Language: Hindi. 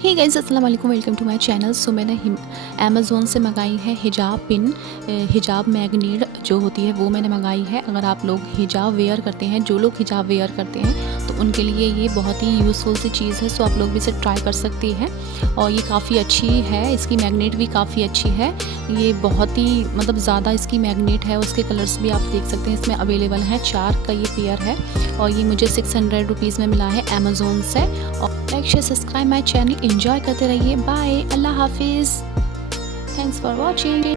हे गाइस, अस्सलाम वालेकुम, वेलकम टू माय चैनल। सो मैंने अमेज़ोन से मंगाई है हिजाब पिन, हिजाब मैग्नेट जो होती है वो मैंने मंगाई है। अगर आप लोग हिजाब वेयर करते हैं, जो लोग हिजाब वेयर करते हैं तो उनके लिए ये बहुत ही यूज़फुल सी चीज़ है। सो आप लोग भी इसे ट्राई कर सकती हैं और ये काफ़ी अच्छी है। इसकी मैग्नेट भी काफ़ी अच्छी है। ये बहुत ही मतलब ज़्यादा इसकी मैग्नेट है। उसके कलर्स भी आप देख सकते हैं इसमें अवेलेबल हैं। 4 का ये पेयर है और ये मुझे 600 रुपीज़ में मिला है अमेज़ोन से। और like share subscribe my channel, enjoy करते रहिए। बाय, अल्लाह हाफिज़, थैंक्स फॉर वॉचिंग।